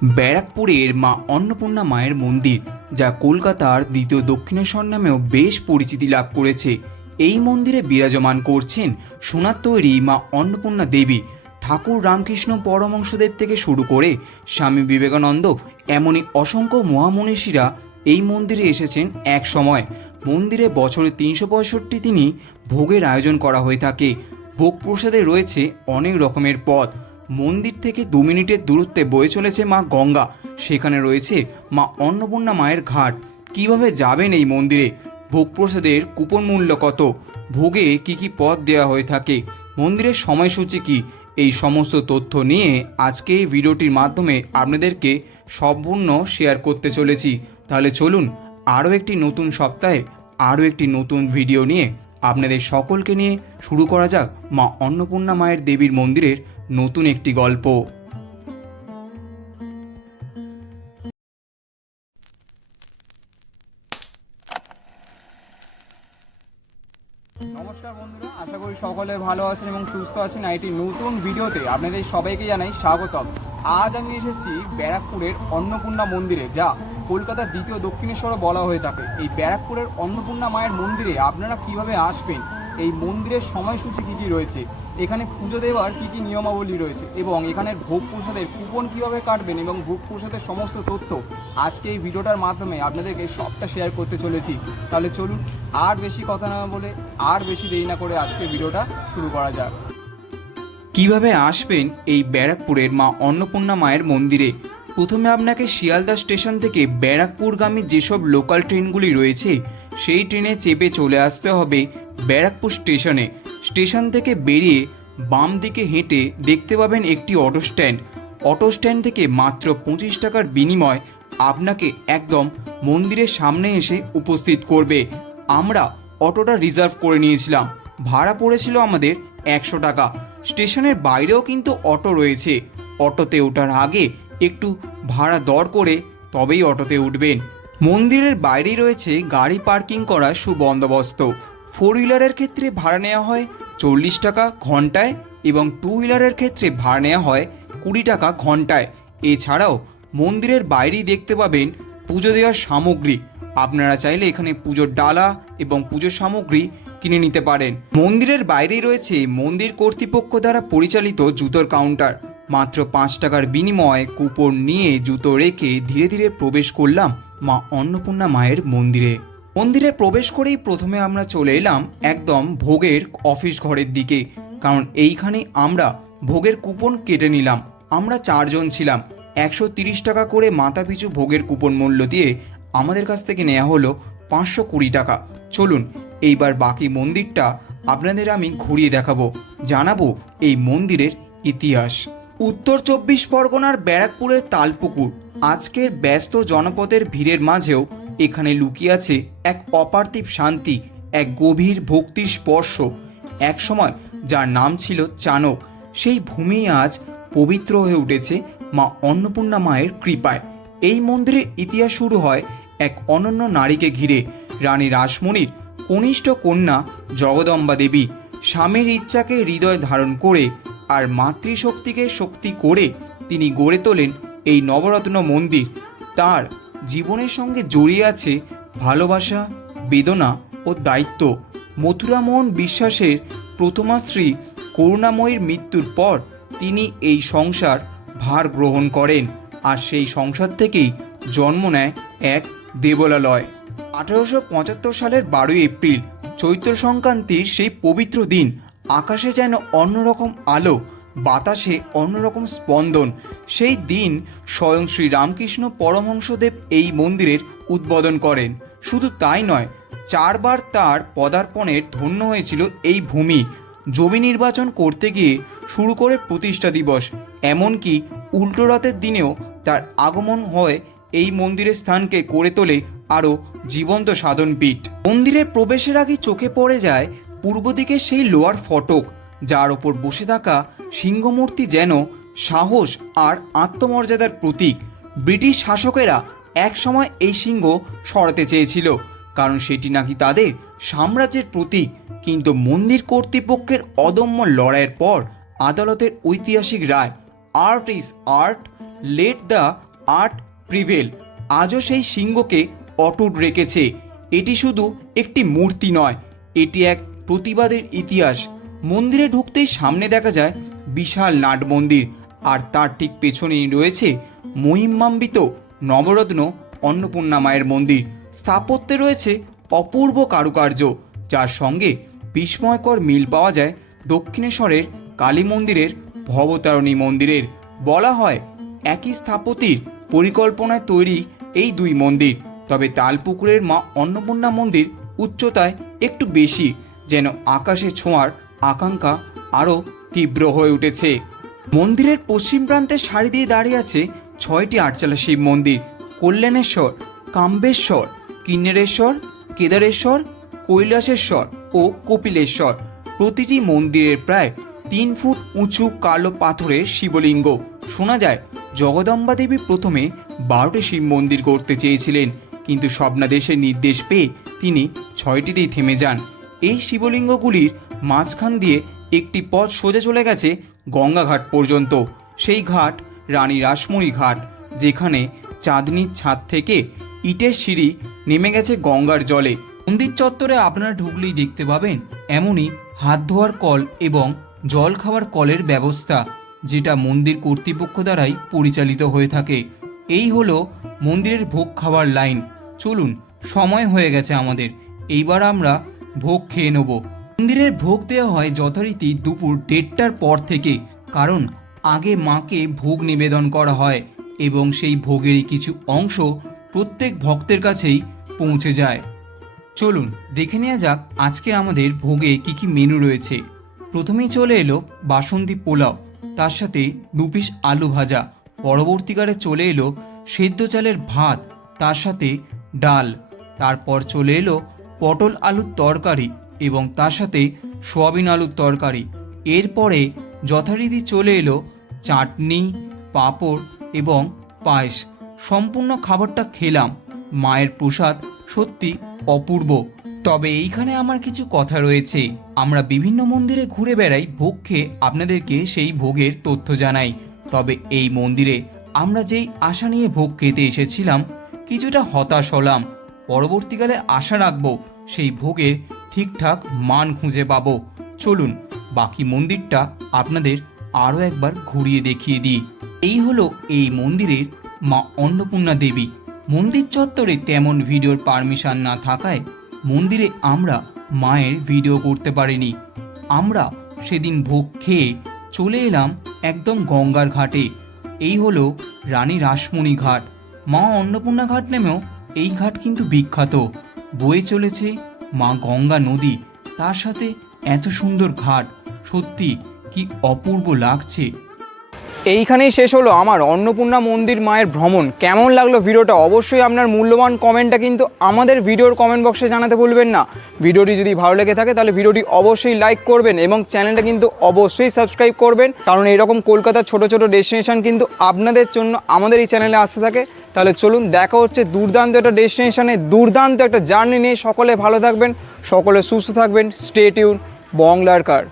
ব্যারাকপুরের মা অন্নপূর্ণা মায়ের মন্দির, যা কলকাতার দ্বিতীয় দক্ষিণেশ্বর নামেও বেশ পরিচিতি লাভ করেছে। এই মন্দিরে বিরাজমান করছেন সোনার তৈরি মা অন্নপূর্ণা দেবী। ঠাকুর রামকৃষ্ণ পরমহংসদেব থেকে শুরু করে স্বামী বিবেকানন্দ, এমনই অসংখ্য মহামনীষীরা এই মন্দিরে এসেছেন এক সময়। মন্দিরে বছরে 365 দিনই ভোগের আয়োজন করা হয়ে থাকে। ভোগ প্রসাদে রয়েছে অনেক রকমের পদ। মন্দির থেকে 2 মিনিটের দূরত্বে বয়ে চলেছে মা গঙ্গা। সেখানে রয়েছে মা অন্নপূর্ণা মায়ের ঘাট। কিভাবে যাবেন এই মন্দিরে? ভোগ প্রসাদের কুপন মূল্য কত? ভোগে কি কি পদ দেওয়া হয়ে থাকে? মন্দিরের সময়সূচি কি? এই সমস্ত তথ্য নিয়ে আজকে এই ভিডিওটির মাধ্যমে আপনাদেরকে সম্পূর্ণ শেয়ার করতে চলেছি। তাহলে চলুন আরও একটি নতুন সপ্তাহে আরও একটি নতুন ভিডিও নিয়ে আপনাদের সকলকে নিয়ে শুরু করা যাক মা অন্নপূর্ণা মায়ের দেবীর মন্দিরের নতুন একটি গল্প। নমস্কার বন্ধুরা, আশা করি সকলে ভালো আছেন এবং সুস্থ আছেন। এটি নতুন ভিডিওতে আপনাদের সবাইকে জানাই স্বাগতম। আজ আমি এসেছি ব্যারাকপুরের অন্নপূর্ণা মন্দিরে, যা কলকাতার দ্বিতীয় দক্ষিণেশ্বরও বলা হয়ে থাকে। এই ব্যারাকপুরের অন্নপূর্ণা মায়ের মন্দিরে আপনারা কিভাবে আসবেন, এই মন্দিরের সময়সূচি কী কী রয়েছে, এখানে পুজো দেওয়ার কী কী নিয়মাবলী রয়েছে এবং এখানের ভোগ প্রসাদের কুপন কীভাবে কাটবেন এবং ভোগ প্রসাদের সমস্ত তথ্য আজকে এই ভিডিওটার মাধ্যমে আপনাদেরকে সবটা শেয়ার করতে চলেছি। তাহলে চলুন আর বেশি কথা না বলে আর বেশি দেরি না করে আজকে ভিডিওটা শুরু করা যাক। কিভাবে আসবেন এই ব্যারাকপুরের মা অন্নপূর্ণা মায়ের মন্দিরে? প্রথমে আপনাকে শিয়ালদা স্টেশন থেকে ব্যারাকপুরগামী যেসব লোকাল ট্রেনগুলি রয়েছে সেই ট্রেনে চেপে চলে আসতে হবে ব্যারাকপুর স্টেশনে। স্টেশন থেকে বেরিয়ে বাম দিকে হেঁটে দেখতে পাবেন একটি অটো স্ট্যান্ড। অটো স্ট্যান্ড থেকে মাত্র 25 টাকার বিনিময় আপনাকে একদম মন্দিরের সামনে এসে উপস্থিত করবে। আমরা অটোটা রিজার্ভ করে নিয়েছিলাম, ভাড়া পড়েছিল আমাদের 100 টাকা। স্টেশনের বাইরেও কিন্তু অটো রয়েছে। অটোতে ওঠার আগে একটু ভাড়া দর করে তবেই অটোতে উঠবেন। মন্দিরের বাইরেই রয়েছে গাড়ি পার্কিং করার সুবন্দোবস্ত। 4 হুইলারের ক্ষেত্রে ভাড়া নেওয়া হয় 40 টাকা ঘন্টায় এবং 2 হুইলারের ক্ষেত্রে ভাড়া নেওয়া হয় 20 টাকা ঘন্টায়। এছাড়াও মন্দিরের বাইরেই দেখতে পাবেন পুজো দেওয়ার সামগ্রী। আপনারা চাইলে এখানে পুজোর ডালা এবং পুজোর সামগ্রী কিনে নিতে পারেন। মন্দিরের বাইরেই রয়েছে মন্দির কর্তৃপক্ষ দ্বারা পরিচালিত জুতোর কাউন্টার। মাত্র 5 টাকার বিনিময়ে কুপন নিয়ে জুতো রেখে ধীরে ধীরে প্রবেশ করলাম মা অন্নপূর্ণা মায়ের মন্দিরে। মন্দিরে প্রবেশ করেই প্রথমে আমরা চলে এলাম একদম ভোগের অফিস ঘরের দিকে, কারণ এইখানে আমরা ভোগের কুপন কেটে নিলাম। আমরা 4 জন ছিলাম। 130 টাকা করে মাথা পিছু ভোগের কুপন মূল্য দিয়ে আমাদের কাছ থেকে নেওয়া হলো 520 টাকা। চলুন এইবার বাকি মন্দিরটা আপনাদের আমি ঘুরিয়ে দেখাবো, জানাবো এই মন্দিরের ইতিহাস। উত্তর 24 পরগনার ব্যারাকপুরের তালপুকুর। আজকের ব্যস্ত জনপদের ভিড়ের মাঝেও এখানে লুকিয়ে আছে এক অপার্থিব শান্তি, এক গভীর ভক্তির স্পর্শ। একসময় যার নাম ছিল চানক, সেই ভূমি আজ পবিত্র হয়ে উঠেছে মা অন্নপূর্ণা মায়ের কৃপায়। এই মন্দিরের ইতিহাস শুরু হয় এক অনন্য নারীকে ঘিরে, রানী রাসমণির কনিষ্ঠ কন্যা জগদম্বা দেবী। স্বামীর ইচ্ছাকে হৃদয় ধারণ করে আর মাতৃশক্তিকে শক্তি করে তিনি গড়ে তোলেন এই নবরত্ন মন্দির। তার জীবনের সঙ্গে জড়িয়ে আছে ভালোবাসা, বেদনা ও দায়িত্ব। মথুরামোহন বিশ্বাসের প্রথমা স্ত্রী করুণাময়ীর মৃত্যুর পর তিনি এই সংসার ভার গ্রহণ করেন, আর সেই সংসার থেকেই জন্ম নেয় এক দেবলালয়। 1875 সালের 12 এপ্রিল, চৈত্র সংক্রান্তির সেই পবিত্র দিন। আকাশে যেন অন্যরকম আলো, বাতাসে অন্যরকম স্পন্দন। সেই দিন স্বয়ং শ্রী রামকৃষ্ণ পরমহংসদেব এই মন্দিরের উদ্বোধন করেন। শুধু তাই নয়, 4 বার তার পদার্পণের ধন্য হয়েছিল এই ভূমি। জমি নির্বাচন করতে গিয়ে শুরু করে প্রতিষ্ঠা দিবস, এমনকি উল্টো রথের দিনেও তার আগমন হয় এই মন্দিরের স্থানকে করে তোলে আরও জীবন্ত সাধনপীঠ। মন্দিরের প্রবেশের আগে চোখে পড়ে যায় পূর্ব দিকে সেই লোহার ফটক, যার ওপর বসে থাকা সিংহমূর্তি যেন সাহস আর আত্মমর্যাদার প্রতীক। ব্রিটিশ শাসকেরা একসময় এই সিংহ সরাতে চেয়েছিল, কারণ সেটি নাকি তাদের সাম্রাজ্যের প্রতীক। কিন্তু মন্দির কর্তৃপক্ষের অদম্য লড়াইয়ের পর আদালতের ঐতিহাসিক রায়, art is art, let the art prevail আজও সেই সিংহকে অটুট রেখেছে। এটি শুধু একটি মূর্তি নয়, এটি এক প্রতিবাদের ইতিহাস। মন্দিরে ঢুকতেই সামনে দেখা যায় বিশাল নাট মন্দির, আর তার ঠিক পেছনেই রয়েছে মহিমান্বিত নবরত্ন অন্নপূর্ণা মায়ের মন্দির। স্থাপত্যে রয়েছে অপূর্ব কারুকার্য, যার সঙ্গে বিস্ময়কর মিল পাওয়া যায় দক্ষিণেশ্বরের কালী মন্দিরের ভবতারিণী মন্দিরের। বলা হয় একই স্থাপতির পরিকল্পনায় তৈরি এই দুই মন্দির। তবে তালপুকুরের মা অন্নপূর্ণা মন্দির উচ্চতায় একটু বেশি, যেন আকাশে ছোঁয়ার আকাঙ্ক্ষা আরও তীব্র হয়ে উঠেছে। মন্দিরের পশ্চিম প্রান্তে সারি দিয়ে দাঁড়িয়ে আছে 6টি আটচালা শিব মন্দির: কল্যাণেশ্বর, কাম্বেশ্বর, কিন্নরেশ্বর, কেদারেশ্বর, কৈলাসেশ্বর ও কপিলেশ্বর। প্রতিটি মন্দিরের প্রায় 3 ফুট উঁচু কালো পাথরের শিবলিঙ্গ। শোনা যায় জগদম্বা দেবী প্রথমে 12টি শিব মন্দির করতে চেয়েছিলেন, কিন্তু স্বপ্নাদেশের নির্দেশ পেয়ে তিনি 6টিতেই থেমে যান। এই শিবলিঙ্গগুলির মাঝখান দিয়ে একটি পথ সোজা চলে গেছে গঙ্গাঘাট পর্যন্ত। সেই ঘাট রানী রাসমণি ঘাট, যেখানে চাঁদনির ছাদ থেকে ইটের সিঁড়ি নেমে গেছে গঙ্গার জলে। মন্দির চত্বরে আপনারা ঢুকলেই দেখতে পাবেন এমনই হাত ধোয়ার কল এবং জল খাওয়ার কলের ব্যবস্থা, যেটা মন্দির কর্তৃপক্ষ দ্বারাই পরিচালিত হয়ে থাকে। এই হলো মন্দিরের ভোগ খাওয়ার লাইন। চলুন, সময় হয়ে গেছে আমাদের, এইবার আমরা ভোগ খেয়ে নেব। মন্দিরের ভোগ দেওয়া হয় যথারীতি দুপুর 1:30টার পর থেকে, কারণ আগে মাকে ভোগ নিবেদন করা হয় এবং সেই ভোগেরই কিছু অংশ প্রত্যেক ভক্তের কাছেই পৌঁছে যায়। চলুন দেখে নেওয়া যাক আজকের আমাদের ভোগে কি কি মেনু রয়েছে। প্রথমেই চলে এলো বাসন্তী পোলাও, তার সাথে 2 পিস আলু ভাজা। পরবর্তীকালে চলে এলো সেদ্ধ চালের ভাত, তার সাথে ডাল। তারপর চলে এলো পটল আলুর তরকারি এবং তার সাথে সোয়াবিন আলুর তরকারি। এরপরে যথারীতি চলে এলো চাটনি, পাঁপড় এবং পায়েস। সম্পূর্ণ খাবারটা খেলাম। মায়ের প্রসাদ সত্যি অপূর্ব। তবে এইখানে আমার কিছু কথা রয়েছে। আমরা বিভিন্ন মন্দিরে ঘুরে বেড়াই, ভোগ খেয়ে আপনাদেরকে সেই ভোগের তথ্য জানাই। তবে এই মন্দিরে আমরা যেই আশা নিয়ে ভোগ খেতে এসেছিলাম, কিছুটা হতাশ হলাম। পরবর্তীকালে আশা রাখবো সেই ভোগের ঠিকঠাক মান খুঁজে পাবো। চলুন বাকি মন্দিরটা আপনাদের আরও একবার ঘুরিয়ে দেখিয়ে দিই। এই হলো এই মন্দিরের মা অন্নপূর্ণা দেবী। মন্দির চত্বরে তেমন ভিডিওর পারমিশন না থাকায় মন্দিরে আমরা মায়ের ভিডিও করতে পারিনি। আমরা সেদিন ভোগ খেয়ে চলে এলাম একদম গঙ্গার ঘাটে। এই হলো রানী রাসমণি ঘাট। মা অন্নপূর্ণা ঘাট নামেও এই ঘাট কিন্তু বিখ্যাত। বয়ে চলেছে মা গঙ্গা নদী, তার সাথে এত সুন্দর ঘাট, সত্যি কি অপূর্ব লাগছে। এইখানেই শেষ হলো আমার অন্নপূর্ণা মন্দির মায়ের ভ্রমণ। কেমন লাগলো ভিডিওটা অবশ্যই আপনার মূল্যবান কমেন্টটা কিন্তু আমাদের ভিডিওর কমেন্ট বক্সে জানাতে ভুলবেন না। ভিডিওটি যদি ভালো লেগে থাকে তাহলে ভিডিওটি অবশ্যই লাইক করবেন এবং চ্যানেলটা কিন্তু অবশ্যই সাবস্ক্রাইব করবেন, কারণ এরকম কলকাতার ছোট ছোট ডেস্টিনেশন কিন্তু আপনাদের জন্য আমাদের এই চ্যানেলে আসতে থাকে। তাহলে চলুন, দেখা হচ্ছে দুর্দান্ত একটা ডেস্টিনেশনে, দুর্দান্ত একটা জার্নি নিয়ে। সকলে ভালো থাকবেন, সকলে সুস্থ থাকবেন। স্টে টিউন, বাংলার কার।